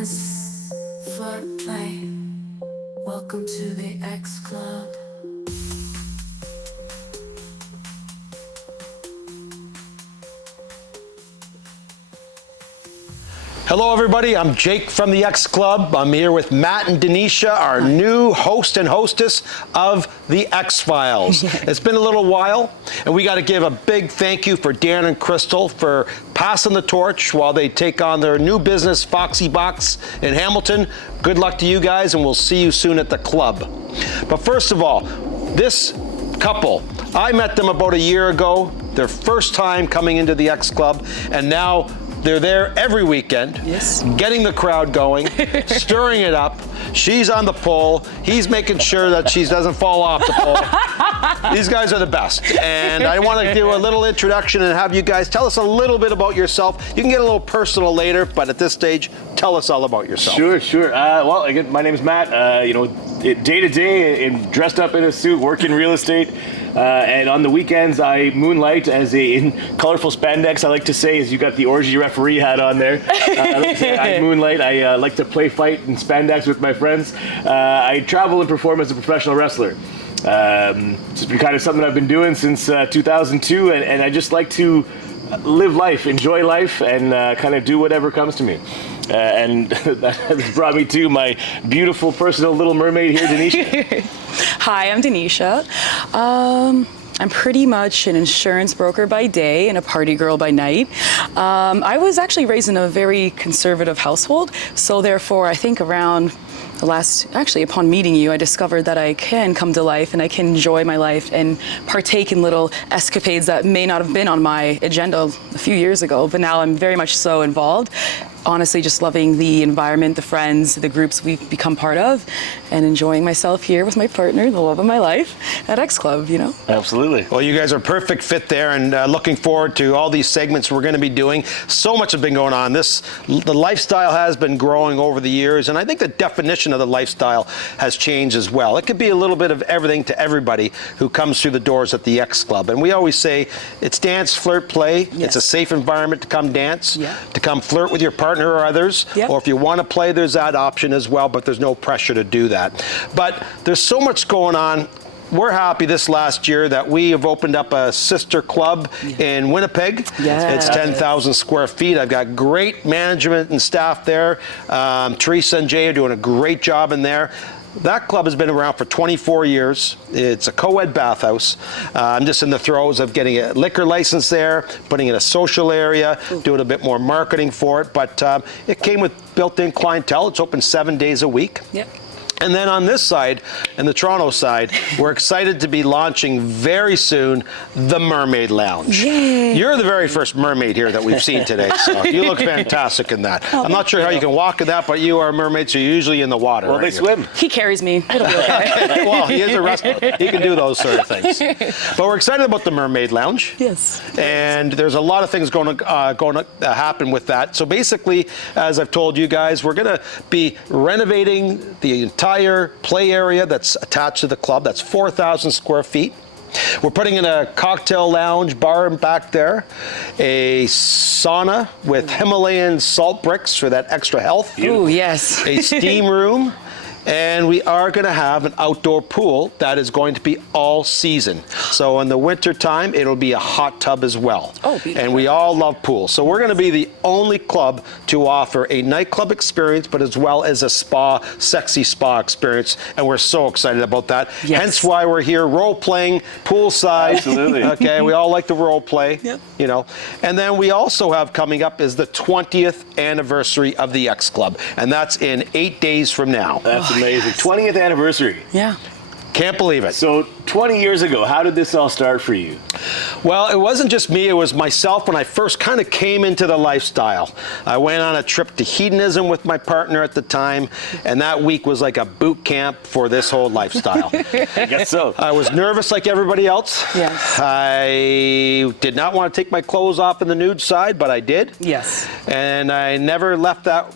dance, flirt, play. Welcome to the X Club. Hello everybody, I'm Jake from the X Club. I'm here with Matt and Denisha, our new host and hostess of the X-Files. It's been a little while, and we got to give a big thank you for Dan and Crystal for passing the torch while they take on their new business, Foxy Box in Hamilton. Good luck to you guys, and we'll see you soon at the club. But first of all, this couple, I met them about a year ago, their first time coming into the X Club, and now they're there every weekend, getting the crowd going, stirring it up. She's on the pole. He's making sure that she doesn't fall off the pole. These guys are the best. And I want to do a little introduction and have you guys tell us a little bit about yourself. You can get a little personal later, but at this stage, tell us all about yourself. Sure. Well, again, my name is Matt. Day to day, dressed up in a suit, work in real estate. And on the weekends, I moonlight as in colorful spandex. I like to say, as you got the orgy referee hat on there. I moonlight. I like to play fight in spandex with my friends. I travel and perform as a professional wrestler. It's been kind of something I've been doing since 2002, and I just like to live life, enjoy life, and kind of do whatever comes to me. And that has brought me to my beautiful personal little mermaid here, Denisha. Hi, I'm Denisha. I'm pretty much an insurance broker by day and a party girl by night. I was actually raised in a very conservative household, so therefore I think around upon meeting you, I discovered that I can come to life and I can enjoy my life and partake in little escapades that may not have been on my agenda a few years ago, but now I'm very much so involved. Honestly, just loving the environment, the friends, the groups we've become part of, and enjoying myself here with my partner, the love of my life, at X Club, Absolutely. Well, you guys are a perfect fit there, and looking forward to all these segments we're going to be doing. So much has been going on. The lifestyle has been growing over the years, and I think the definition of the lifestyle has changed as well. It could be a little bit of everything to everybody who comes through the doors at the X Club. And we always say it's dance, flirt, play. Yes. It's a safe environment to come dance, to come flirt with your partner or others, or if you want to play, there's that option as well, but there's no pressure to do that. But there's so much going on. We're happy this last year that we have opened up a sister club in Winnipeg. It's 10,000 square feet. I've got great management and staff there. Teresa and Jay are doing a great job in there. That club has been around for 24 years. It's a co-ed bathhouse. I'm just in the throes of getting a liquor license there, putting in a social area, doing a bit more marketing for it. But it came with built-in clientele. It's open 7 days a week. And then on this side, in the Toronto side, we're excited to be launching very soon the Mermaid Lounge. Yay. You're the very first mermaid here that we've seen today, so you look fantastic in that. I'm not sure how you can walk in that, but you are a mermaid, so you're usually in the water. Well, they swim. He carries me. It'll be okay. Well, he is a wrestler. He can do those sort of things. But we're excited about the Mermaid Lounge. Yes. And there's a lot of things going to happen with that. So basically, as I've told you guys, we're going to be renovating the entire play area that's attached to the club. That's 4,000 square feet. We're putting in a cocktail lounge bar back there, a sauna with Himalayan salt bricks for that extra health. Ooh, yes. A steam room. And we are going to have an outdoor pool that is going to be all season. So in the winter time, it'll be a hot tub as well. Oh, beautiful. And we all love pools. So we're going to be the only club to offer a nightclub experience, but as well as a spa, sexy spa experience. And we're so excited about that. Yes. Hence why we're here role playing poolside. Absolutely. Okay, we all like the role play. And then we also have coming up is the 20th anniversary of the X Club. And that's in 8 days from now. That's amazing. 20th anniversary. Yeah. Can't believe it. So 20 years ago, how did this all start for you? Well, it wasn't just me, it was myself when I first kind of came into the lifestyle. I went on a trip to hedonism with my partner at the time, and that week was like a boot camp for this whole lifestyle. I guess so. I was nervous like everybody else. Yes. I did not want to take my clothes off in the nude side, but I did. Yes. And I never left that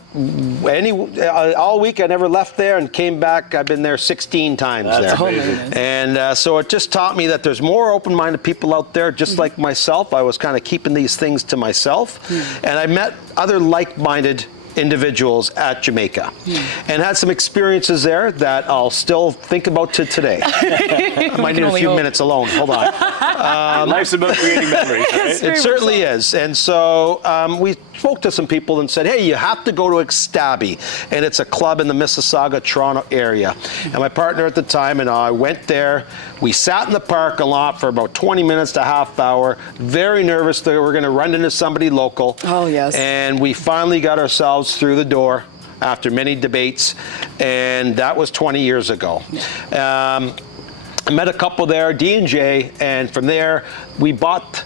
all week. I never left there and came back. I've been there 16 times. That's there. amazing. And so it just taught me that there's more open-minded people out there, just like myself. I was kind of keeping these things to myself. And I met other like-minded individuals at Jamaica, and had some experiences there that I'll still think about to today. Might need a few minutes alone. Hold on. Life's about creating memories, right? It certainly is. And so we spoke to some people and said, hey, you have to go to X-Stabby. And it's a club in the Mississauga, Toronto area. And my partner at the time and I went there. We sat in the parking lot for about 20 minutes to a half hour, very nervous that we were going to run into somebody local. Oh, yes. And we finally got ourselves through the door after many debates. And that was 20 years ago. I met a couple there, D&J, and from there we bought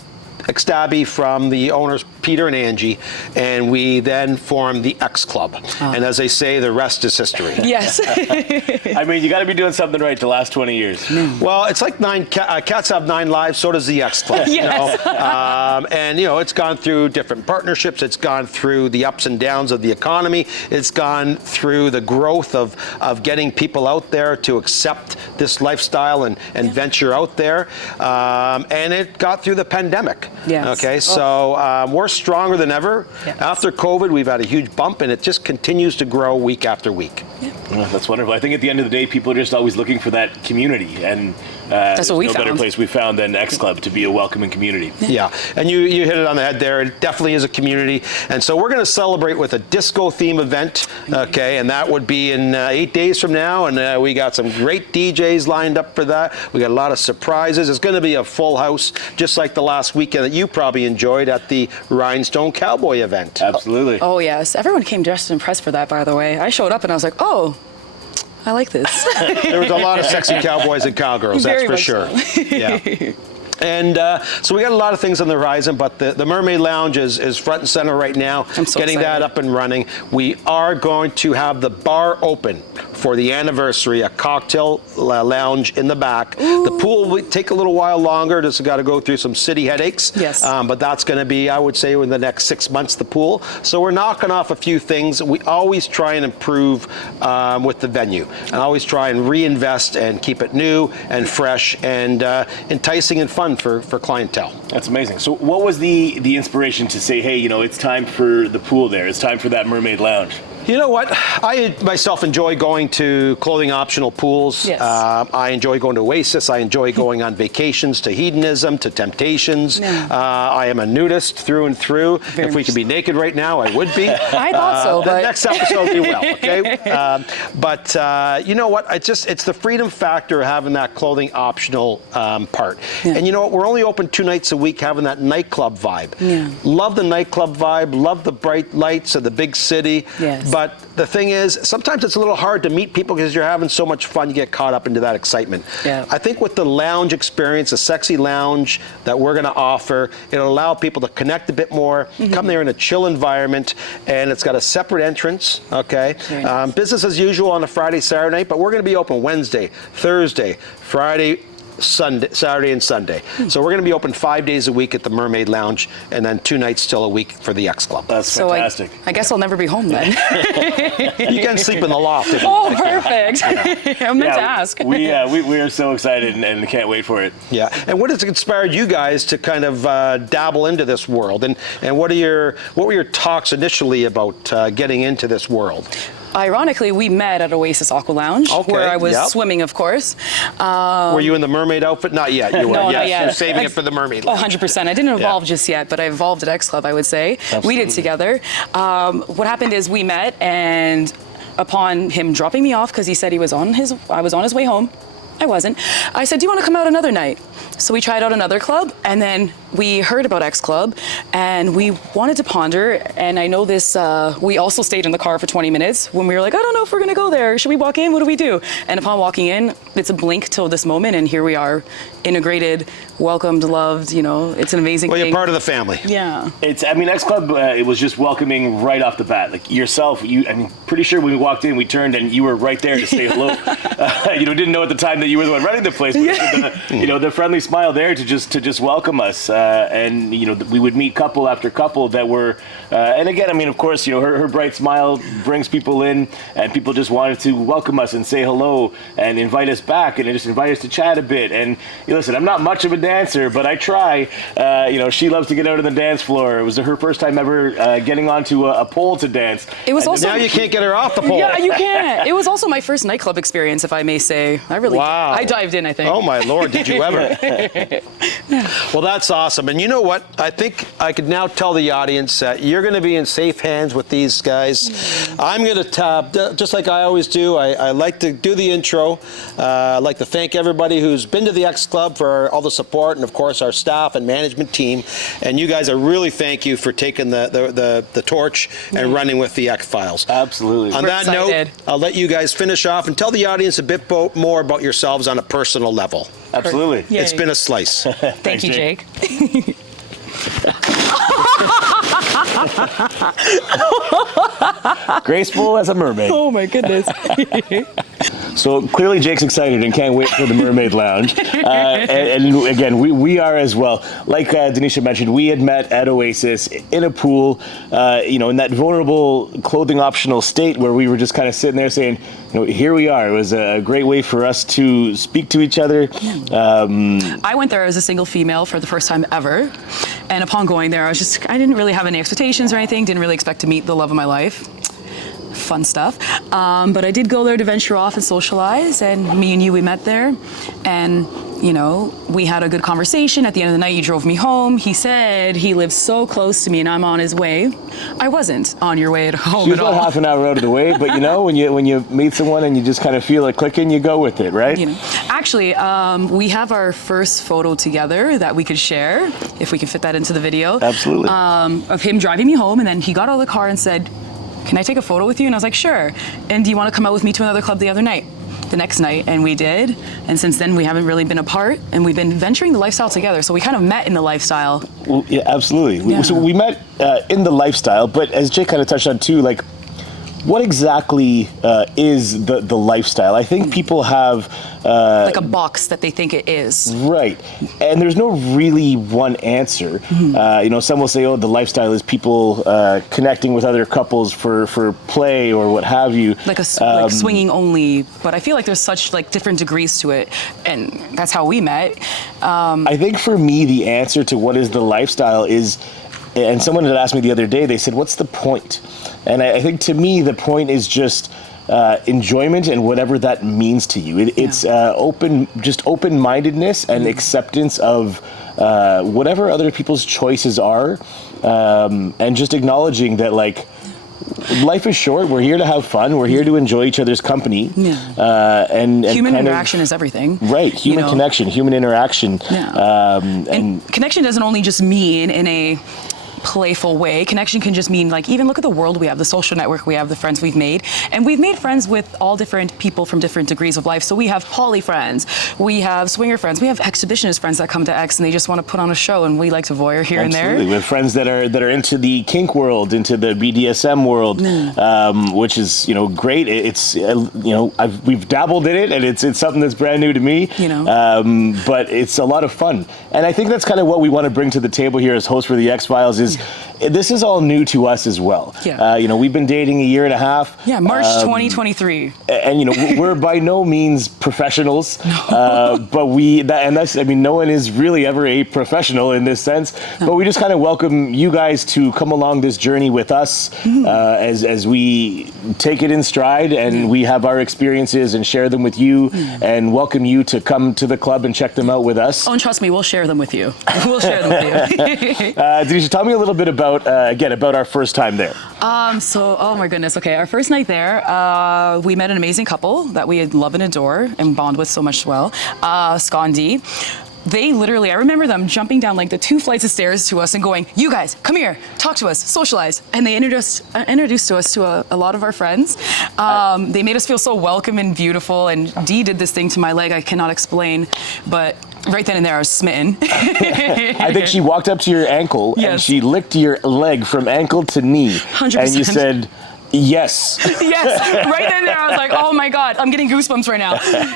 X-Stabby from the owners Peter and Angie, and we then formed the X Club. And as they say, the rest is history. Yes. I mean, you got to be doing something right the last 20 years. Well, it's like cats have 9 lives, so does the X Club. Yes. You know? And, you know, it's gone through different partnerships. It's gone through the ups and downs of the economy. It's gone through the growth of getting people out there to accept this lifestyle and venture out there. And it got through the pandemic. Yes. Okay, so we're stronger than ever. Yes. After COVID, we've had a huge bump, and it just continues to grow week after week. Yeah. Oh, that's wonderful. I think at the end of the day, people are just always looking for that community, and That's what we no better found. place we found than X Club to be a welcoming community. Yeah, and you hit it on the head there. It definitely is a community. And so we're going to celebrate with a disco theme event, okay, and that would be in 8 days from now. And we got some great DJs lined up for that. We got a lot of surprises. It's going to be a full house, just like the last weekend that you probably enjoyed at the Rhinestone Cowboy event. Absolutely. Oh, yes. Everyone came dressed and impressed for that, by the way. I showed up and I was like, oh, I like this. There was a lot of sexy cowboys and cowgirls, that's Very for much sure. so. Yeah. And so we got a lot of things on the horizon, but the Mermaid Lounge is front and center right now. I'm so getting that excited. up and running. We are going to have the bar open for the anniversary, a cocktail lounge in the back. Ooh. The pool will take a little while longer. Just got to go through some city headaches. Yes. But that's going to be, I would say, in the next 6 months, the pool. So we're knocking off a few things. We always try and improve with the venue. And always try and reinvest and keep it new and fresh and enticing and fun for clientele. That's amazing. So what was the inspiration to say, hey, you know, it's time for the pool there. It's time for that Mermaid Lounge? You know what? I myself enjoy going to clothing optional pools. Yes. I enjoy going to Oasis. I enjoy going on vacations to hedonism, to temptations. Yeah. I am a nudist through and through. Very if we much could be naked right now, I would be. I thought so, The but next episode we will, okay? But you know what? It's the freedom factor of having that clothing optional part. Yeah. And you know what? We're only open 2 nights a week, having that nightclub vibe. Yeah. Love the nightclub vibe. Love the bright lights of the big city. Yes. But the thing is, sometimes it's a little hard to meet people because you're having so much fun, you get caught up into that excitement. Yeah. I think with the lounge experience, the sexy lounge that we're going to offer, it'll allow people to connect a bit more, come there in a chill environment, and it's got a separate entrance, okay? Very nice. Business as usual on a Friday, Saturday night, but we're going to be open Wednesday, Thursday, Friday, Sunday, Saturday and Sunday. So we're going to be open 5 days a week at the Mermaid Lounge, and then 2 nights still a week for the X Club. That's so fantastic. I guess I'll never be home then. You can sleep in the loft. If Oh, you like. perfect. I meant to ask. We are so excited and can't wait for it. Yeah, and what has inspired you guys to kind of dabble into this world? And what were your talks initially about getting into this world? Ironically, we met at Oasis Aqua Lounge, Okay, where I was yep. swimming, of course. Were you in the mermaid outfit? Not yet. You were. No, yes, not yet. You're saving it for the mermaid. Oh, Lounge. 100%. I didn't evolve just yet, but I evolved at X Club, I would say. We did together. What happened is we met, and upon him dropping me off, because he said I was on his way home. I wasn't. I said, do you want to come out another night? So we tried out another club, and then we heard about X Club, and we wanted to ponder, and I know this, we also stayed in the car for 20 minutes when we were like, I don't know if we're going to go there. Should we walk in? What do we do? And upon walking in, it's a blink till this moment, and here we are, integrated, welcomed, loved, you know, it's an amazing Well, thing. you're part of the family. Yeah. X Club, it was just welcoming right off the bat. Like yourself, I'm pretty sure when we walked in, we turned and you were right there to say hello. Didn't know at the time that you were the one running the place, but the friendly smile there to just welcome us. and we would meet couple after couple that were, and again, I mean, of course, her bright smile brings people in, and people just wanted to welcome us and say hello and invite us back and just invite us to chat a bit. And listen, I'm not much of a dancer, but I try. She loves to get out on the dance floor. It was her first time ever getting onto a pole to dance. It was also now you can't get her off the pole. Yeah, you can't. It was also my first nightclub experience, if I may say. Wow. I dived in, I think. Oh my Lord, did you ever? Well, that's awesome. And you know what? I think I could now tell the audience that you're going to be in safe hands with these guys. I'm going to, just like I always do, I like to do the intro. I'd like to thank everybody who's been to the X Club for all the support, and of course our staff and management team. And you guys, I really thank you for taking the torch and running with the X-Files. Absolutely. On that note, I'll let you guys finish off and tell the audience a bit more about yourselves on a personal level. Absolutely. Yay. It's been a slice. Thank you, Jake. Graceful as a mermaid. Oh my goodness. So clearly Jake's excited and can't wait for the Mermaid Lounge. And again, we are as well. Like Denisha mentioned, we had met at Oasis in a pool, in that vulnerable clothing optional state where we were just kind of sitting there saying, here we are. It was a great way for us to speak to each other. I went there as a single female for the first time ever. And upon going there, I didn't really have any expectations or anything. Didn't really expect to meet the love of my life. Fun stuff. But I did go there to venture off and socialize, and me and you, we met there, and we had a good conversation. At the end of the night, you drove me home. He said he lives so close to me and I'm on his way. I wasn't on your way at home She was at all. about half an hour out of the way, but when you meet someone and you just kind of feel it clicking, you go with it, right? Actually, we have our first photo together that we could share, if we can fit that into the video. Absolutely. Of him driving me home, and then he got out of the car and said, "Can I take a photo with you?" And I was like, "Sure. And do you want to come out with me to another club the next night?" And we did. And since then, we haven't really been apart, and we've been venturing the lifestyle together. So we kind of met in the lifestyle. Well, yeah, absolutely. Yeah. So we met in the lifestyle, but as Jake kind of touched on too, like, what exactly is the lifestyle? I think people have like a box that they think it is. Right. And there's no really one answer. Some will say, oh, the lifestyle is people connecting with other couples for play or what have you. Like like swinging only. But I feel like there's such different degrees to it. And that's how we met. I think for me, the answer to what is the lifestyle is, and someone had asked me the other day, they said, what's the point? And I think to me, the point is just enjoyment and whatever that means to you. It's open-mindedness and acceptance of whatever other people's choices are, and just acknowledging that, life is short. We're here to have fun. We're here to enjoy each other's company. And human interaction is everything. Right. Human connection, human interaction. Yeah. And connection doesn't only just mean in a playful way. Connection can just mean even look at the world we have, the social network we have, the friends we've made. And we've made friends with all different people from different degrees of life. So we have poly friends, we have swinger friends, we have exhibitionist friends that come to X and they just want to put on a show, and we like to voyeur here and there. We have friends that are into the kink world, into the BDSM world, which is great. It's we've dabbled in it, and it's something that's brand new to me. But it's a lot of fun, and I think that's kind of what we want to bring to the table here as hosts for the X-Files. This is all new to us as well. Yeah. We've been dating a year and a half. Yeah, March 2023. And we're by no means professionals, but no one is really ever a professional in this sense. But we just kind of welcome you guys to come along this journey with us as we take it in stride, and we have our experiences and share them with you, and welcome you to come to the club and check them out with us. Oh, and trust me, we'll share them with you. We'll share them with you. Denisha, tell me a little bit about our first time there. Oh my goodness. Okay, our first night there, we met an amazing couple that we love and adore and bond with so much well, Ska and Dee. They literally, I remember them jumping down the 2 flights of stairs to us and going, "You guys, come here, talk to us, socialize." And they introduced us to a lot of our friends. They made us feel so welcome and beautiful. And Dee did this thing to my leg I cannot explain, but right then and there I was smitten. I think she walked up to your ankle and Yes. she licked your leg from ankle to knee. 100%. And you said, Yes. Yes, right then and there, I was like, oh my God, I'm getting goosebumps right now.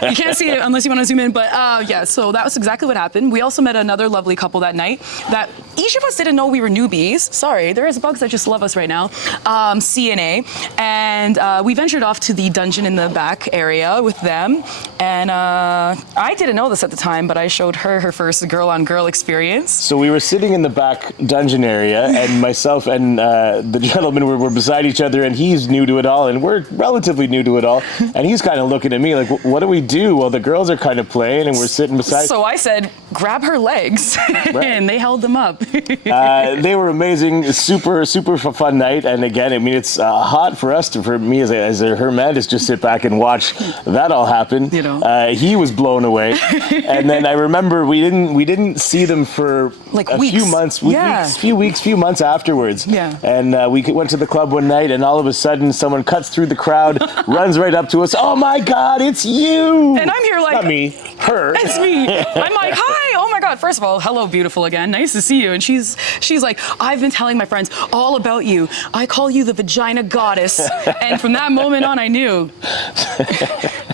You can't see it unless you want to zoom in, but yeah, so that was exactly what happened. We also met another lovely couple that night that each of us didn't know we were newbies. Sorry, there is bugs that just love us right now. CNA, and we ventured off to the dungeon in the back area with them, and I didn't know this at the time, but I showed her first girl-on-girl experience. So we were sitting in the back dungeon area, and myself and the gentleman were beside each other, and he's new to it all, and we're relatively new to it all. And he's kind of looking at me like, what do we do? Well, the girls are kind of playing, and we're sitting beside. So I said, grab her legs, Right. and they held them up. They were amazing, super fun night. And again, I mean, it's hot for us, for me as a hermetist, just sit back and watch that all happen. You know. He was blown away. And then I remember we didn't see them for Like a weeks. few months, Yeah. few months afterwards. Yeah. And we went to the club one night, and all of a sudden, someone cuts through the crowd, runs right up to us. Oh my God, it's you! And I'm here like, not me, her. it's me. I'm like, hi, oh my God. First of all, hello, beautiful again. Nice to see you. And she's like, I've been telling my friends all about you. I call you the vagina goddess. And from that moment on, I knew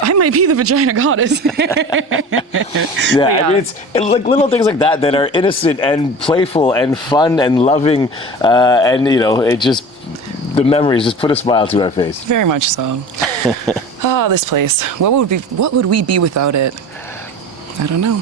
I might be the vagina goddess. Yeah, I mean, it's like little things like that are innocent and playful and fun and loving, and you know, it just, the memories just put a smile to our face. Very much so. Oh, this place. What would we be without it? I don't know.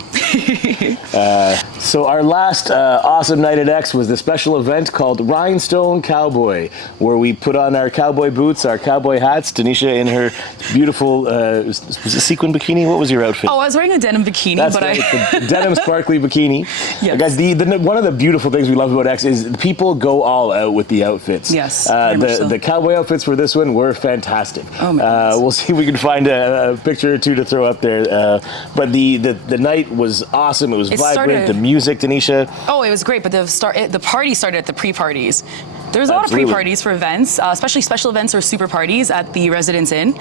So our last awesome night at X was the special event called Rhinestone Cowboy, where we put on our cowboy boots, our cowboy hats. Denisha in her beautiful was it sequin bikini. What was your outfit? Oh, I was wearing a denim bikini, That's but right, the denim sparkly bikini. Yes. Guys, one of the beautiful things we love about X is people go all out with the outfits. Yes, very much so. The cowboy outfits for this one were fantastic. Oh my goodness. We'll see if we can find a picture or two to throw up there. But the night was awesome. It was vibrant. started- The music, Denisha. Oh, it was great, but the party started at the pre-parties. There's a lot Absolutely. of pre-parties for events, especially special events or super parties at the Residence Inn.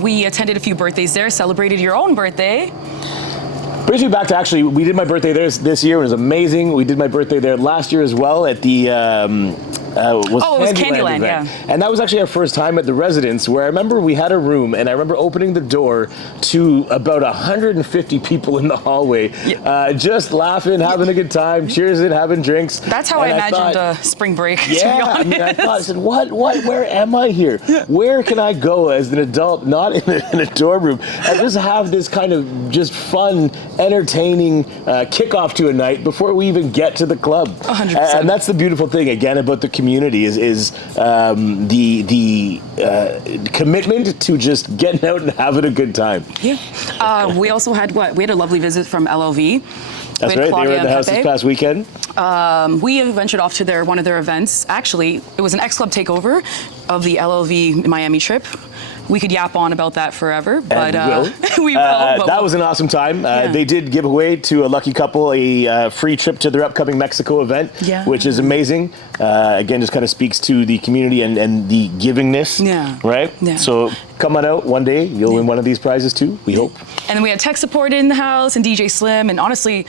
We attended a few birthdays there, celebrated your own birthday. Brings me back to actually, we did my birthday there this year. It was amazing. We did my birthday there last year as well at the it was Candyland, event. yeah. And that was actually our first time at the Residence, where I remember we had a room, and I remember opening the door to about 150 people in the hallway, just laughing, having a good time, cheersing, having drinks. That's how And I imagined thought, a spring break, to be yeah, honest. I mean, I thought, I said, where am I here? Where can I go as an adult, not in a dorm room, and just have this kind of just fun, entertaining kickoff to a night before we even get to the club. 100%. And that's the beautiful thing, again, about the community is the commitment to just getting out and having a good time. Yeah. We also had we had a lovely visit from LOV. That's right. They were at the house this past weekend. We ventured off to one of their events. Actually, it was an X Club takeover of the LOV Miami trip. We could yap on about that forever, but we will. That was an awesome time. They did give away to a lucky couple a free trip to their upcoming Mexico event, which is amazing. Again, just kind of speaks to the community and the givingness, right? Yeah. So come on out one day. You'll win one of these prizes too, we hope. And then we had tech support in the house and DJ Slim, and honestly,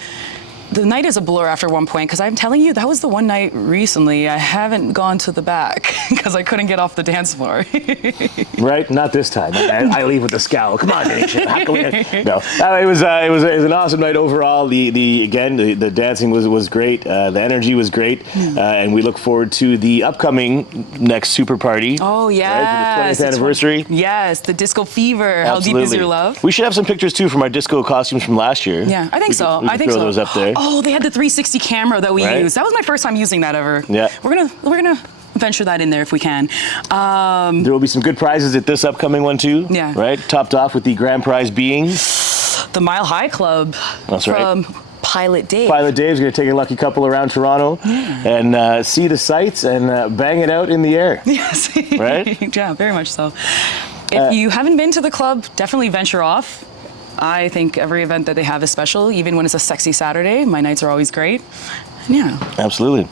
the night is a blur after one point, because I'm telling you, that was the one night recently I haven't gone to the back because I couldn't get off the dance floor. Right? Not this time. I leave with the scowl. Come on, Denisha. No, it was an awesome night overall. The dancing was great. The energy was great, and we look forward to the upcoming next super party. Oh right, yes, for the 20th anniversary. Yes, the disco fever. Absolutely. How deep is your love? We should have some pictures too from our disco costumes from last year. Yeah, I think so. We can throw those up there. Oh, they had the 360 camera that we used. That was my first time using that ever. Yeah. We're gonna venture that in there if we can. There will be some good prizes at this upcoming one too. Yeah. Right. Topped off with the grand prize being the Mile High Club. That's right. From Pilot Dave. Pilot Dave's going to take a lucky couple around Toronto and see the sights and bang it out in the air. Yes. Right? Yeah, very much so. If you haven't been to the club, definitely venture off. I think every event that they have is special, even when it's a sexy Saturday. My nights are always great. Yeah. Absolutely.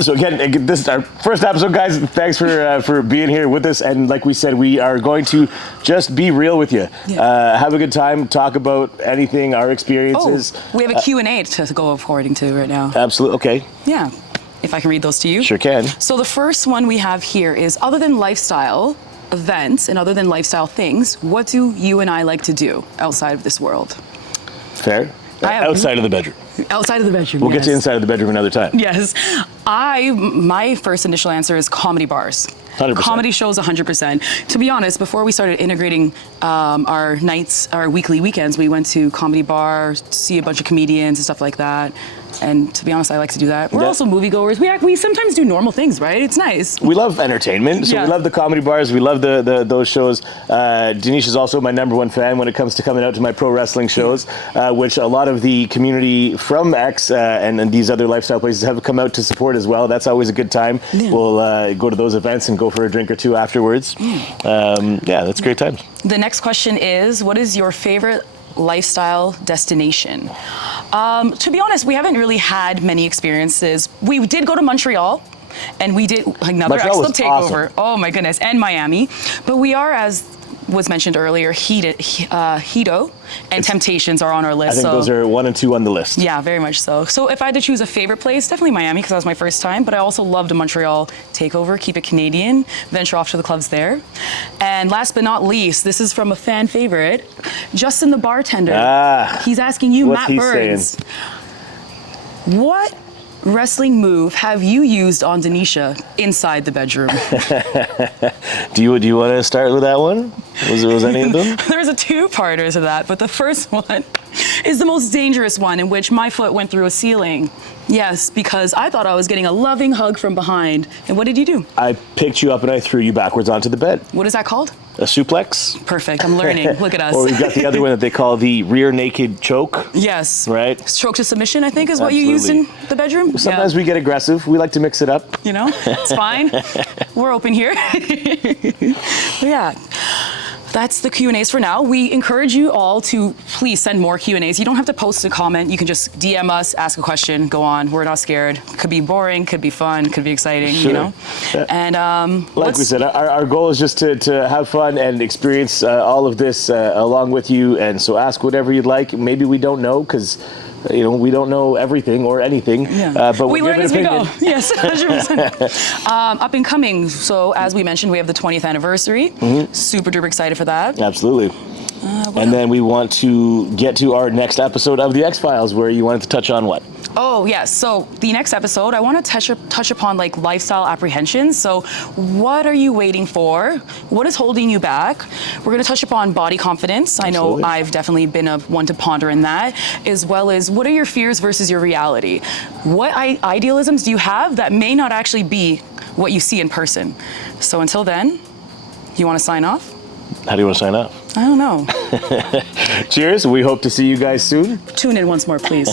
So again, this is our first episode, guys. Thanks for being here with us. And like we said, we are going to just be real with you. Have a good time. Talk about anything, our experiences. Oh, we have a Q&A to go according to right now. Absolutely. Okay. Yeah. if I can read those to you. Sure can. So the first one we have here is, other than lifestyle events and other than lifestyle things, what do you and I like to do outside of this world? Fair. I have- Outside of the bedroom. Outside of the bedroom, We'll get yes. to inside of the bedroom another time. Yes. My first initial answer is comedy bars. 100%. Comedy shows 100%. To be honest, before we started integrating our nights, our weekends, we went to comedy bar, see a bunch of comedians and stuff like that. And to be honest, I like to do that. We're Yeah. also moviegoers. We sometimes do normal things, right? It's nice. We love entertainment, so Yeah. we love the comedy bars. We love those shows. Denisha is also my #1 fan when it comes to coming out to my pro wrestling shows, which a lot of the community from X and these other lifestyle places have come out to support as well. That's always a good time. Yeah. We'll go to those events and go for a drink or two afterwards. Yeah, that's great times. The next question is, what is your favorite lifestyle destination? To be honest, we haven't really had many experiences. We did go to Montreal, and we did another Montreal was X Club takeover. Oh my goodness, and Miami. But we are, as was mentioned earlier, Hedo and Temptations are on our I list. think so those are 1 and 2 on the list. yeah, very much so. So if I had to choose a favorite place, definitely Miami, because that was my first time. But I also loved a Montreal takeover, keep it Canadian, venture off to the clubs there. And last but not least, this is from a fan favorite, Justin the bartender. He's asking you, what's Matt he Burns, what wrestling move have you used on Denisha inside the bedroom? Do you want to start with that one? Was any of them? There's a two-parter to that, but the first one is the most dangerous one, in which my foot went through a ceiling. Yes, because I thought I was getting a loving hug from behind. And what did you do? I picked you up and I threw you backwards onto the bed. What is that called? A suplex. Perfect. I'm learning. Look at us. Or we've got the other one that they call the rear naked choke. Yes. Right. Choke to submission, I think, is what you used in the bedroom. Sometimes we get aggressive. We like to mix it up. You know, it's fine. We're open here. But yeah. That's the Q&As for now. We encourage you all to please send more Q&As. You don't have to post a comment. You can just DM us, ask a question, go on. We're not scared. Could be boring, could be fun, could be exciting, Sure. you know? Yeah. And Like we said, our goal is just to have fun and experience all of this along with you. And so ask whatever you'd like. Maybe we don't know because we don't know everything or anything. yeah. But we we'll learn give an as we opinion. go. Yes, 100%. Up and coming. So as we mentioned, we have the 20th anniversary. Mm-hmm. Super duper excited for that. Absolutely. And then we want to get to our next episode of the X-Files, where you wanted to touch on what? Oh, yes. So the next episode, I want to touch upon like lifestyle apprehensions. So what are you waiting for? What is holding you back? We're going to touch upon body confidence. I know Absolutely. I've definitely been one to ponder in that, as well as what are your fears versus your reality? What idealisms do you have that may not actually be what you see in person? So until then, you want to sign off? How do you want to sign up? I don't know. Cheers. We hope to see you guys soon. Tune in once more, please.